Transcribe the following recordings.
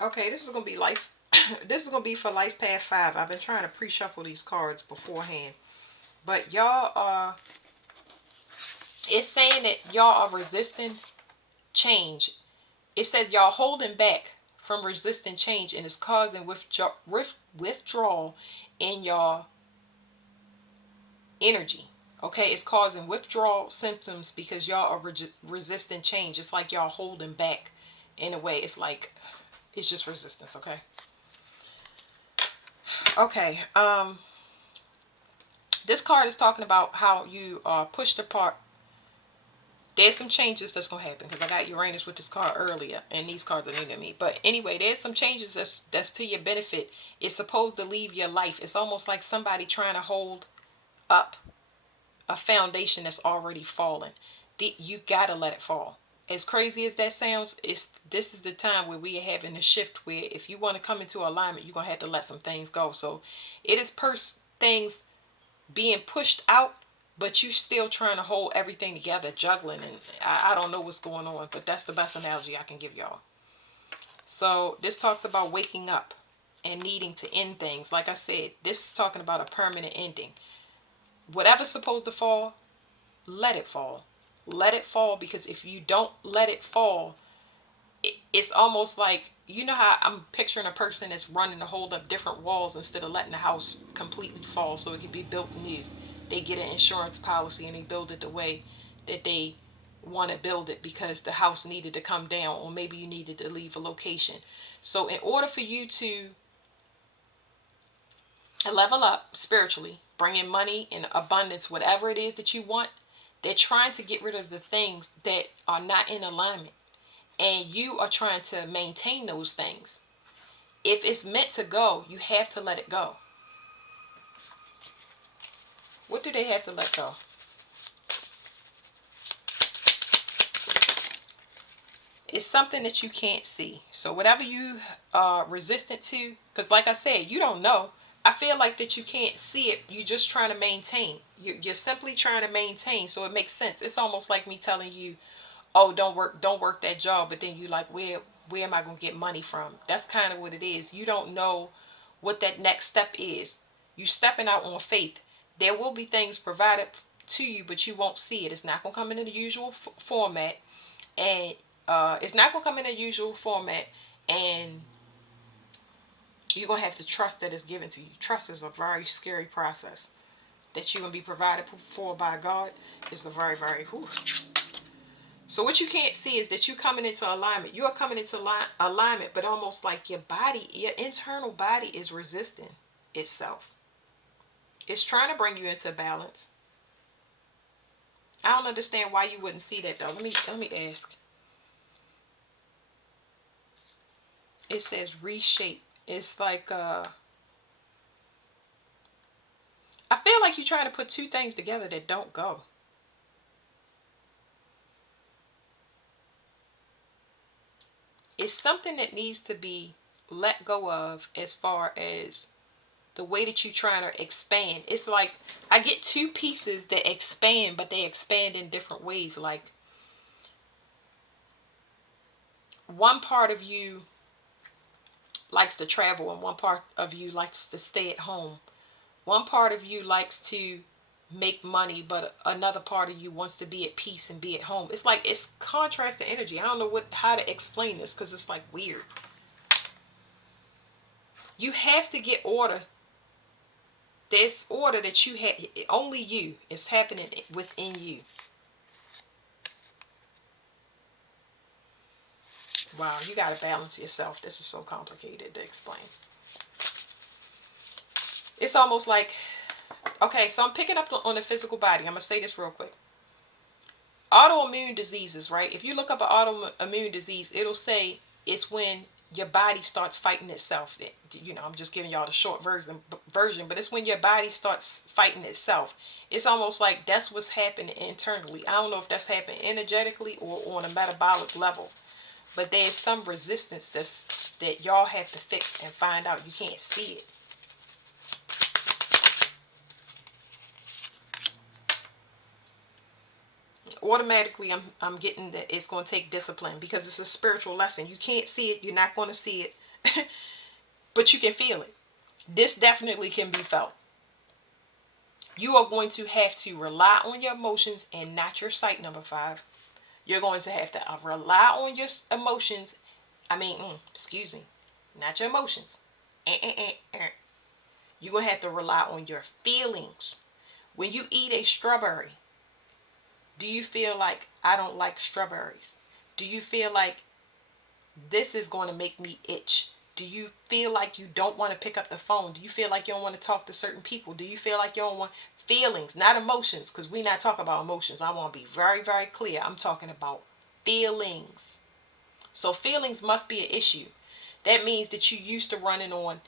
Okay, this is gonna be life. This is gonna be for Life Path 5. I've been trying to pre-shuffle these cards beforehand, but y'all are. It's saying that y'all are resisting change. It says y'all holding back from resisting change, and it's causing withdrawal in your energy. Okay, it's causing withdrawal symptoms because y'all are resisting change. It's like y'all holding back in a way. It's like it's just resistance. Okay. Okay. This card is talking about how you are pushed apart. There's some changes that's gonna happen because I got Uranus with this card earlier, and these cards are new to me. But anyway, there's some changes that's to your benefit. It's supposed to leave your life. It's almost like somebody trying to hold up a foundation that's already fallen. You gotta let it fall. As crazy as that sounds, this is the time where we are having a shift where if you want to come into alignment, you're gonna have to let some things go. So it is things being pushed out, but you still trying to hold everything together, juggling, and I don't know what's going on, but that's the best analogy I can give y'all. So this talks about waking up and needing to end things. Like I said, this is talking about a permanent ending. Whatever's supposed to fall, let it fall. Let it fall, because if you don't let it fall, it's almost like, you know how I'm picturing a person that's running to hold up different walls instead of letting the house completely fall so it can be built new. They get an insurance policy and they build it the way that they want to build it because the house needed to come down, or maybe you needed to leave a location. So in order for you to level up spiritually, bring in money and abundance, whatever it is that you want, they're trying to get rid of the things that are not in alignment, and you are trying to maintain those things. If it's meant to go, you have to let it go. What do they have to let go? It's something that you can't see. So whatever you are resistant to, because like I said, you don't know. I feel like that you can't see it. You're just trying to maintain. You're simply trying to maintain. So it makes sense. It's almost like me telling you, oh, don't work that job, but then you like, where am I going to get money from? That's kind of what it is. You don't know what that next step is. You stepping out on faith. There will be things provided to you, but you won't see it. It's not going to come in the usual format, and it's not going to come in the usual format, and you're going to have to trust that it's given to you. Trust is a very scary process. That you're going to be provided for by God is a very, very, whew. So what you can't see is that you're coming into alignment. You are coming into alignment, but almost like your body, your internal body is resisting itself. It's trying to bring you into balance. I don't understand why you wouldn't see that though. Let me ask. It says reshape. It's like I feel like you're trying to put two things together that don't go. It's something that needs to be let go of as far as the way that you're trying to expand. It's like I get two pieces that expand, but they expand in different ways. Like one part of you likes to travel and one part of you likes to stay at home. One part of you likes to make money, but another part of you wants to be at peace and be at home. It's like it's contrasting energy. I don't know how to explain this because it's like weird. You have to get order. This order that you have, only you, is happening within you. Wow, you got to balance yourself. This is so complicated to explain. It's almost like, okay, so I'm picking up on the physical body. I'm going to say this real quick. Autoimmune diseases, right? If you look up an autoimmune disease, it'll say it's when your body starts fighting itself. I'm just giving y'all the short version, but it's when your body starts fighting itself. It's almost like that's what's happening internally. I don't know if that's happening energetically or on a metabolic level, but there's some resistance that y'all have to fix and find out. You can't see it. Automatically, I'm getting that it's going to take discipline because it's a spiritual lesson. You can't see it. You're not going to see it But you can feel it. This definitely can be felt. You are going to have to rely on your emotions and not your sight, number 5. You're going to have to rely on your emotions. Excuse me, not your emotions. You're going to have to rely on your feelings. When you eat a strawberry, do you feel like, I don't like strawberries? Do you feel like this is going to make me itch? Do you feel like you don't want to pick up the phone? Do you feel like you don't want to talk to certain people? Do you feel like you don't want feelings, not emotions? Because we're not talking about emotions. I want to be very, very clear. I'm talking about feelings. So feelings must be an issue. That means that you're used to running on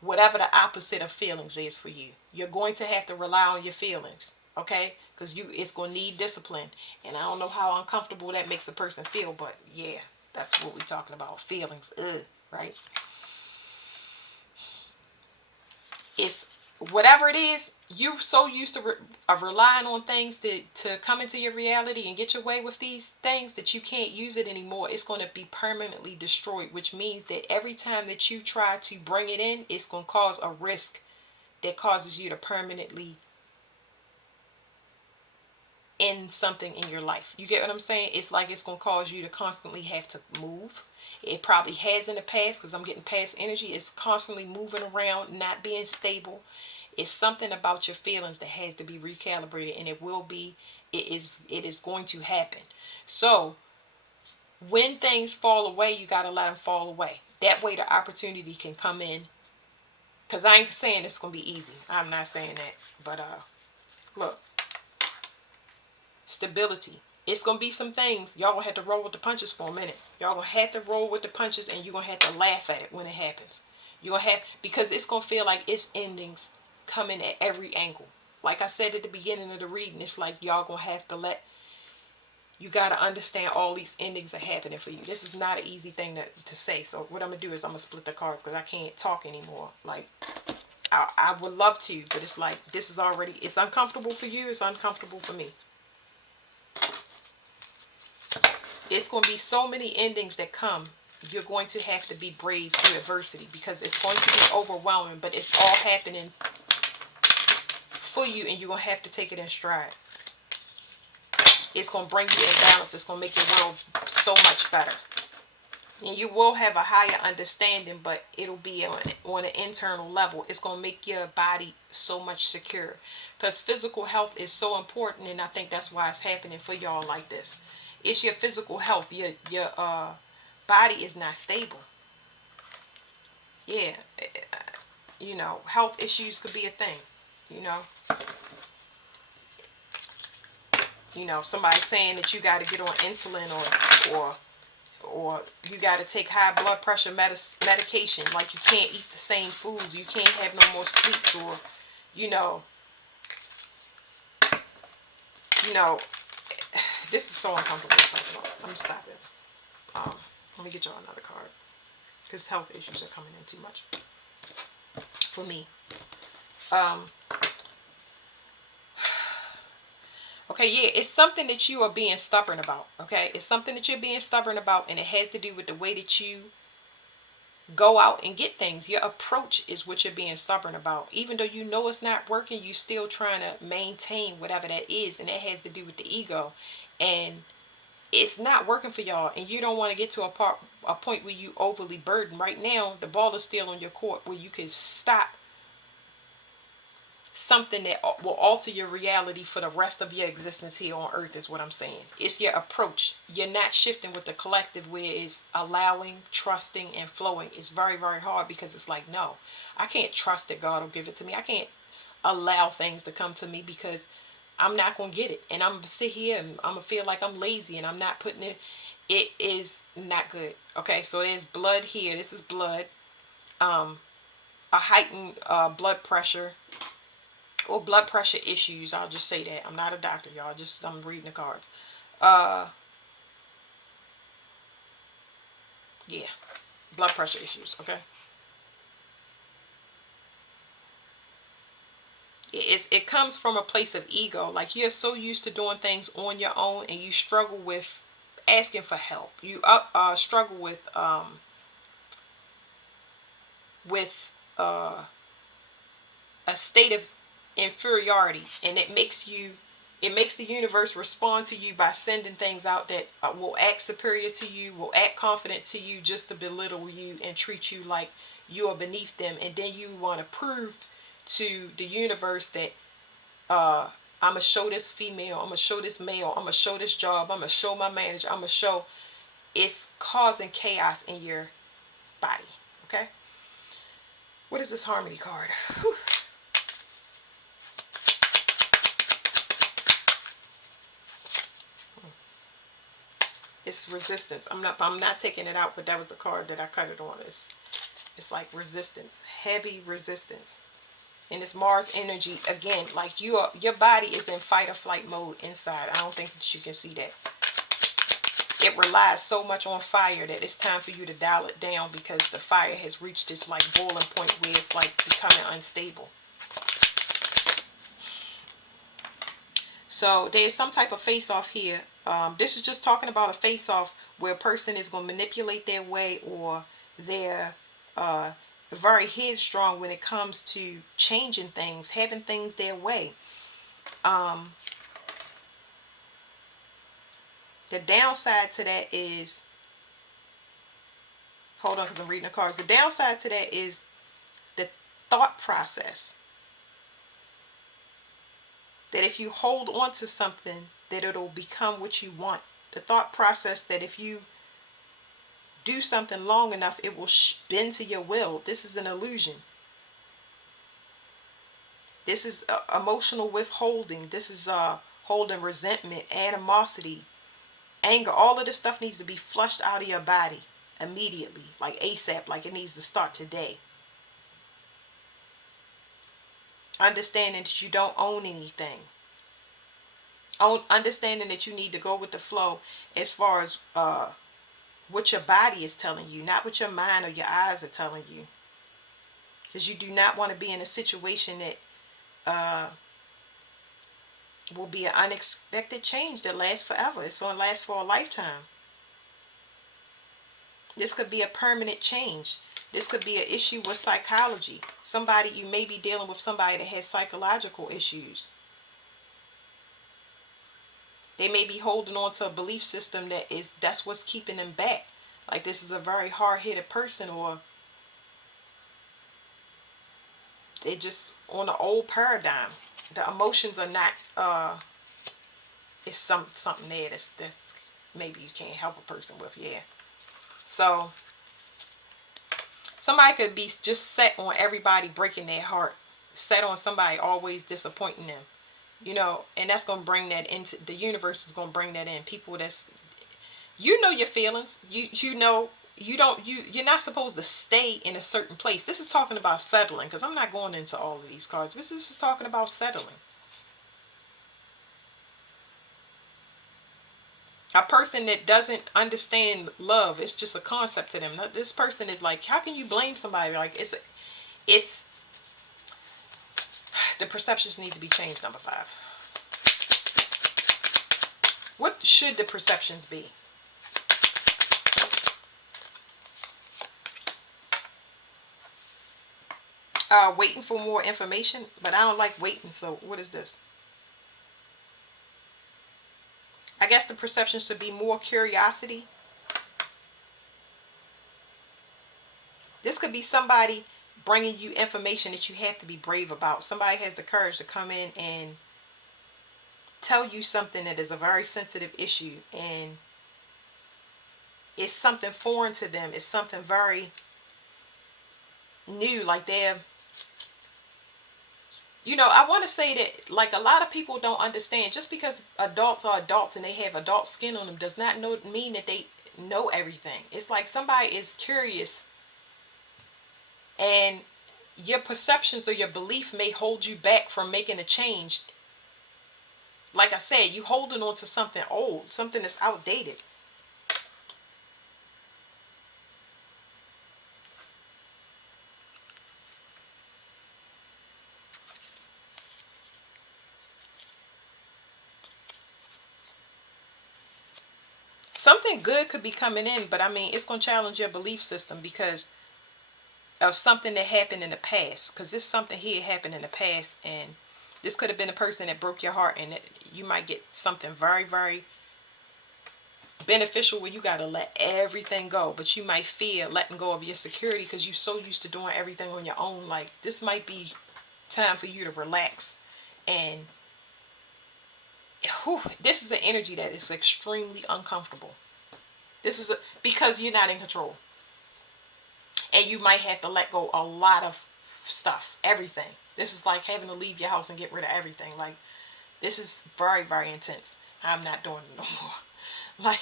whatever the opposite of feelings is for you. You're going to have to rely on your feelings, okay? Because it's going to need discipline. And I don't know how uncomfortable that makes a person feel, but yeah, that's what we're talking about. Feelings, right? It's whatever it is, you're so used to relying on things to come into your reality and get your way with these things that you can't use it anymore. It's going to be permanently destroyed, which means that every time that you try to bring it in, it's going to cause a risk that causes you to permanently end something in your life. You get what I'm saying? It's like it's going to cause you to constantly have to move. It probably has in the past, because I'm getting past energy. It's constantly moving around, not being stable. It's something about your feelings that has to be recalibrated, and it is going to happen. So when things fall away, you got to let them fall away. That way the opportunity can come in. Because I ain't saying it's going to be easy. I'm not saying that. But look, stability. It's going to be some things. Y'all going to have to roll with the punches for a minute. Y'all going to have to roll with the punches, and you're going to have to laugh at it when it happens. You're going to have, because it's going to feel like its endings coming at every angle. Like I said at the beginning of the reading, it's like y'all going to have to you got to understand all these endings are happening for you. This is not an easy thing to say. So what I'm going to do is I'm going to split the cards, because I can't talk anymore. Like, I would love to, but it's like, this is already, it's uncomfortable for you. It's uncomfortable for me. It's going to be so many endings that come. You're going to have to be brave through adversity, because it's going to be overwhelming, but it's all happening for you, and you're going to have to take it in stride. It's going to bring you in balance. It's going to make your world so much better. And you will have a higher understanding, but it'll be on an internal level. It's going to make your body so much secure, because physical health is so important, and I think that's why it's happening for y'all like this. It's your physical health. Your body is not stable. Yeah, health issues could be a thing. Somebody saying that you got to get on insulin, or you got to take high blood pressure medication. Like, you can't eat the same foods. You can't have no more sweets, or you know, this is so uncomfortable to talk about. I'm gonna stop it. Let me get y'all another card, because health issues are coming in too much for me. Okay, yeah, it's something that you are being stubborn about. Okay, it's something that you're being stubborn about, and it has to do with the way that you go out and get things. Your approach is what you're being stubborn about. Even though you know it's not working, you still trying to maintain whatever that is, and that has to do with the ego. And it's not working for y'all, and you don't want to get to a point where you overly burdened. Right now, the ball is still on your court, where you can stop something that will alter your reality for the rest of your existence here on earth, is what I'm saying. It's your approach. You're not shifting with the collective, where it's allowing, trusting, and flowing. It's very, very hard, because it's like, no, I can't trust that God will give it to me. I can't allow things to come to me, because I'm not going to get it. And I'm going to sit here and I'm going to feel like I'm lazy, and I'm not putting it. It is not good. Okay, so there's blood here. This is blood. A heightened blood pressure, or blood pressure issues. I'll just say that. I'm not a doctor, y'all. I'm reading the cards. Yeah, blood pressure issues. Okay. It comes from a place of ego. Like, you're so used to doing things on your own, and you struggle with asking for help. You struggle with with a state of inferiority, and it makes the universe respond to you by sending things out that will act superior to you, will act confident to you, just to belittle you and treat you like you are beneath them. And then you want to prove to the universe that I'm gonna show this female, I'm gonna show this male, I'm gonna show this job, I'm gonna show my manager, I'm gonna show. It's causing chaos in your body. Okay, what is this harmony card? Whew. It's resistance. I'm not taking it out, but that was the card that I cut it on. It's like resistance, heavy resistance. And it's Mars energy again. Like your body is in fight or flight mode inside. I don't think that you can see that. It relies so much on fire that it's time for you to dial it down, because the fire has reached this like boiling point where it's like becoming unstable. So there's some type of face-off here. This is just talking about a face-off where a person is going to manipulate their way, or they're uh, very headstrong when it comes to changing things, having things their way. Um, the downside to that is, hold on because I'm reading the cards. The downside to that is the thought process. That if you hold on to something, that it'll become what you want. The thought process that if you do something long enough, it will bend to your will. This is an illusion. This is emotional withholding. This is holding resentment, animosity, anger. All of this stuff needs to be flushed out of your body immediately, like ASAP, like it needs to start today. Understanding that you don't own anything. Understanding that you need to go with the flow as far as what your body is telling you, not what your mind or your eyes are telling you. Because you do not want to be in a situation that will be an unexpected change that lasts forever. It's going to last for a lifetime. This could be a permanent change. This could be an issue with psychology. You may be dealing with somebody that has psychological issues. They may be holding on to a belief system that's what's keeping them back. Like this is a very hard-headed person, or they're just on an old paradigm. The emotions are not it's something there that's maybe you can't help a person with. Yeah. So somebody could be just set on everybody breaking their heart, set on somebody always disappointing them, and that's going to bring that into the universe. Is going to bring that in people that's, your feelings. You're not supposed to stay in a certain place. This is talking about settling, because I'm not going into all of these cards. This is talking about settling. A person that doesn't understand love, it's just a concept to them. This person is like, how can you blame somebody? Like it's the perceptions need to be changed. Number 5. What should the perceptions be? Waiting for more information, but I don't like waiting. So what is this? I guess the perception should be more curiosity. This could be somebody bringing you information that you have to be brave about. Somebody has the courage to come in and tell you something that is a very sensitive issue, and it's something foreign to them. It's something very new. Like I want to say that, like, a lot of people don't understand, just because adults are adults and they have adult skin on them does not mean that they know everything. It's like somebody is curious, and your perceptions or your belief may hold you back from making a change. Like I said, you holding on to something old, something that's outdated. Something good could be coming in, but I mean, it's going to challenge your belief system, because of something that happened in the past, because this something here happened in the past, and this could have been a person that broke your heart, and you might get something very, very beneficial where you got to let everything go, but you might fear letting go of your security because you're so used to doing everything on your own. Like, this might be time for you to relax. And this is an energy that is extremely uncomfortable. Because you're not in control, and you might have to let go a lot of stuff, everything. This is like having to leave your house and get rid of everything. Like, this is very, very intense. I'm not doing it no more. Like,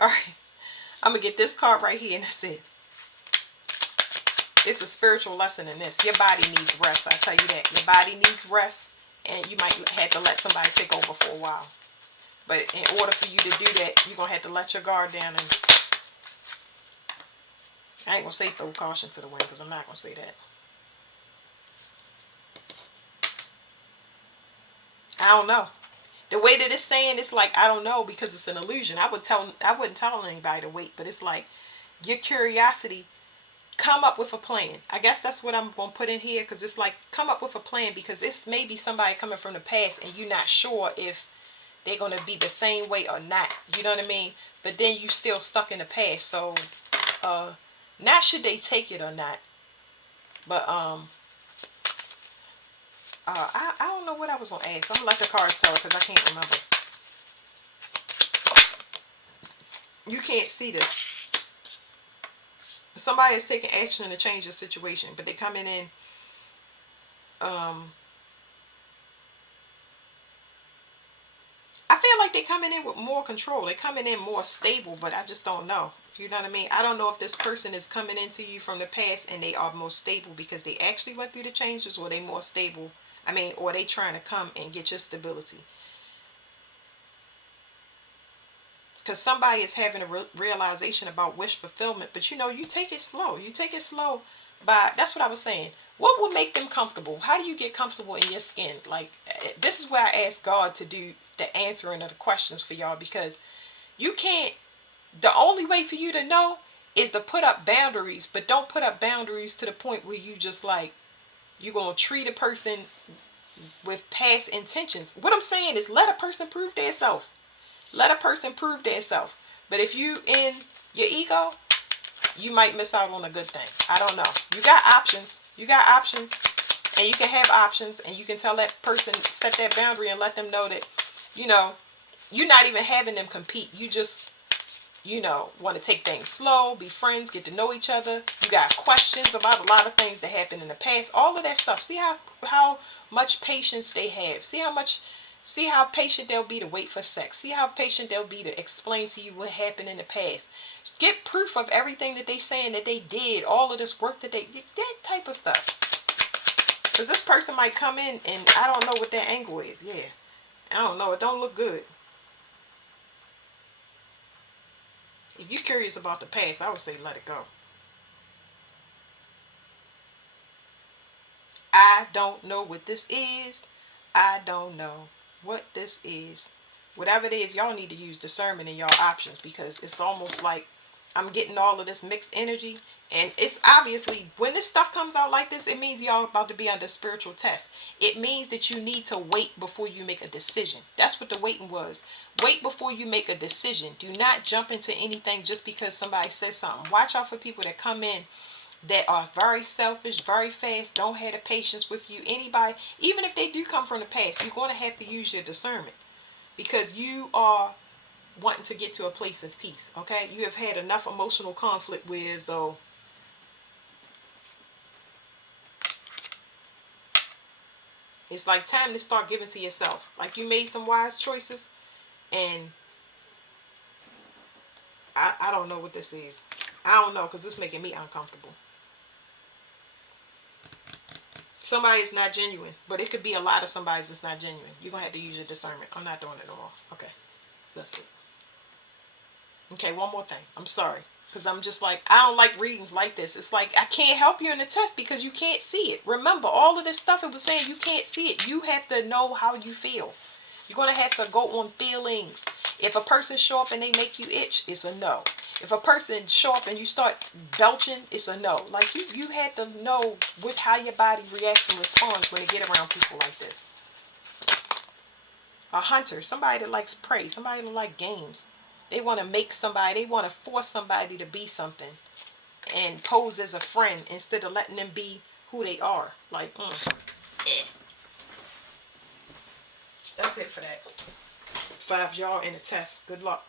all right, I'm gonna get this card right here, and that's it. It's a spiritual lesson in this. Your body needs rest. I tell you that. Your body needs rest, and you might have to let somebody take over for a while. But in order for you to do that, you're gonna have to let your guard down. And I ain't gonna say throw caution to the wind, because I'm not gonna say that. I don't know. The way that it's saying, it's like, I don't know, because it's an illusion. I wouldn't tell anybody to wait, but it's like your curiosity. Come up with a plan. I guess that's what I'm going to put in here, because it's like, come up with a plan, because it's maybe somebody coming from the past and you're not sure if they're going to be the same way or not. You know what I mean? But then you still stuck in the past. So, not should they take it or not. But, I don't know what I was going to ask. I'm going to let the cards tell it, because I can't remember. You can't see this. Somebody is taking action to change the situation, but they're coming in, I feel like they're coming in with more control. They're coming in more stable, but I just don't know. You know what I mean? I don't know if this person is coming into you from the past and they are more stable because they actually went through the changes, or they more stable. I mean, or they trying to come and get your stability. Because somebody is having a realization about wish fulfillment, but you take it slow. You take it slow. That's what I was saying. What will make them comfortable? How do you get comfortable in your skin? Like, this is where I ask God to do the answering of the questions for y'all, because you can't. The only way for you to know is to put up boundaries, but don't put up boundaries to the point where you just like, you're going to treat a person with past intentions. What I'm saying is, let a person prove their self. Let a person prove their self. But if you in your ego, you might miss out on a good thing. I don't know. You got options. You got options. And you can have options. And you can tell that person, set that boundary and let them know that, you're not even having them compete. You just, want to take things slow, be friends, get to know each other. You got questions about a lot of things that happened in the past. All of that stuff. See how much patience they have. See how patient they'll be to wait for sex. See how patient they'll be to explain to you what happened in the past. Get proof of everything that they saying that they did. All of this work that that type of stuff. Because this person might come in and I don't know what their angle is. Yeah. I don't know. It don't look good. If you're curious about the past, I would say let it go. I don't know what this is. I don't know what this is. Whatever it is, y'all need to use discernment in y'all options, because it's almost like I'm getting all of this mixed energy. And it's obviously, when this stuff comes out like this, it means y'all about to be under spiritual test. It means that you need to wait before you make a decision. That's what the waiting was. Wait before you make a decision. Do not jump into anything just because somebody says something. Watch out for people that come in that are very selfish, very fast, don't have the patience with you. Anybody, even if they do come from the past, you're going to have to use your discernment, because you are wanting to get to a place of peace. Okay, you have had enough emotional conflict where as though it's like time to start giving to yourself. Like, you made some wise choices, and I don't know what this is. I don't know, because it's making me uncomfortable. Somebody is not genuine, but it could be a lot of somebody's that's not genuine. You're going to have to use your discernment. I'm not doing it no more. Okay, that's it. Okay, one more thing. I'm sorry, because I'm just like, I don't like readings like this. It's like, I can't help you in the test because you can't see it. Remember, all of this stuff it was saying, you can't see it. You have to know how you feel. You're going to have to go on feelings. If a person show up and they make you itch, it's a no. If a person show up and you start belching, it's a no. Like you had to know how your body reacts and responds when you get around people like this. A hunter, somebody that likes prey, somebody that likes games. They want to make somebody, they want to force somebody to be something and pose as a friend instead of letting them be who they are. Like, that's it for that. 5 y'all in the test. Good luck.